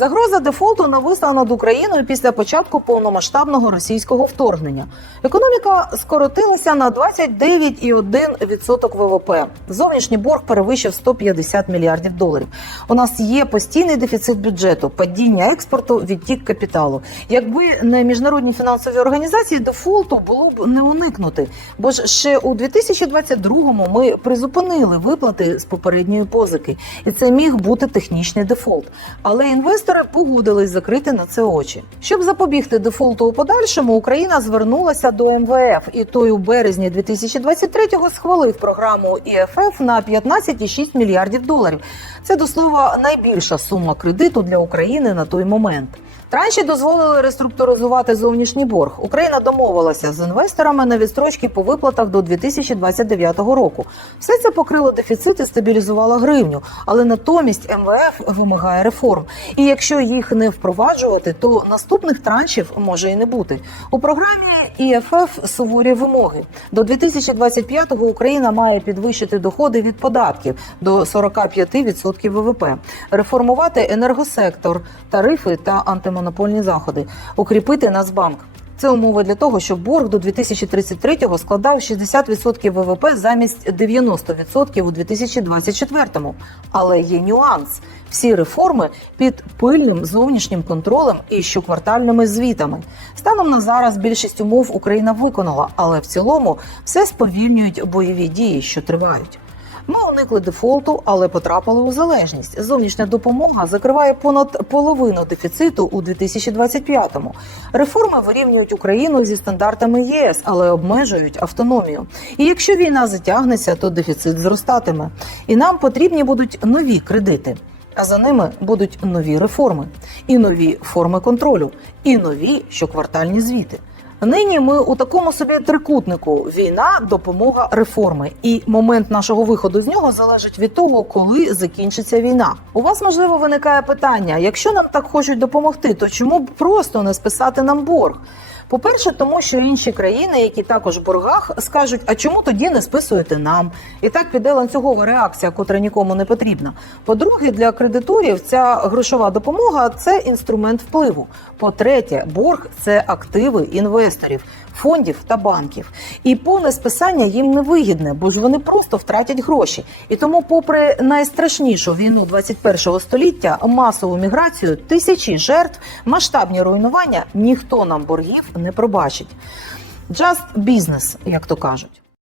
Загроза дефолту нависла над Україною після початку повномасштабного російського вторгнення. Економіка скоротилася на 29,1% ВВП. Зовнішній борг перевищив 150 мільярдів доларів. У нас є постійний дефіцит бюджету, падіння експорту, відтік капіталу. Якби не міжнародні фінансові організації, дефолту було б не уникнути. Бо ж ще у 2022-му ми призупинили виплати з попередньої позики, і це міг бути технічний дефолт. Але інвестори погодились закрити на це очі. Щоб запобігти дефолту у подальшому, Україна звернулася до МВФ, і той у березні 2023-го схвалив програму ІФФ на 15,6 мільярдів доларів. Це до слова найбільша сума кредиту для України на той момент. Транші дозволили реструктуризувати зовнішній борг. Україна домовилася з інвесторами на відстрочки по виплатах до 2029 року. Все це покрило дефіцит і стабілізувало гривню, але натомість МВФ вимагає реформ. І якщо їх не впроваджувати, то наступних траншів може і не бути. У програмі ІФФ суворі вимоги. До 2025-го Україна має підвищити доходи від податків до 45% ВВП, реформувати енергосектор, тарифи та антимонопольні заходи, укріпити Нацбанк. Це умови для того, щоб борг до 2033-го складав 60% ВВП замість 90% у 2024-му. Але є нюанс: всі реформи під пильним зовнішнім контролем і щоквартальними звітами. Станом на зараз більшість умов Україна виконала, але в цілому все сповільнюють бойові дії, що тривають. Ми уникли дефолту, але потрапили у залежність. Зовнішня допомога закриває понад половину дефіциту у 2025-му. Реформи вирівнюють Україну зі стандартами ЄС, але обмежують автономію. І якщо війна затягнеться, то дефіцит зростатиме. І нам потрібні будуть нові кредити. А за ними будуть нові реформи, і нові форми контролю, і нові щоквартальні звіти. Нині ми у такому собі трикутнику: війна, допомога, реформи. І момент нашого виходу з нього залежить від того, коли закінчиться війна. У вас можливо виникає питання: якщо нам так хочуть допомогти, то чому б просто не списати нам борг? По-перше, тому що інші країни, які також в боргах, скажуть, а чому тоді не списуєте нам? І так піде ланцюгова реакція, котра нікому не потрібна. По-друге, для кредиторів ця грошова допомога це інструмент впливу. По-третє, борг це активи інвесторів, фондів та банків. І повне списання їм не вигідне, бо ж вони просто втратять гроші. І тому, попри найстрашнішу війну 21-го століття, масову міграцію, тисячі жертв, масштабні руйнування, ніхто нам боргів не пробачить. Just business, як то кажуть.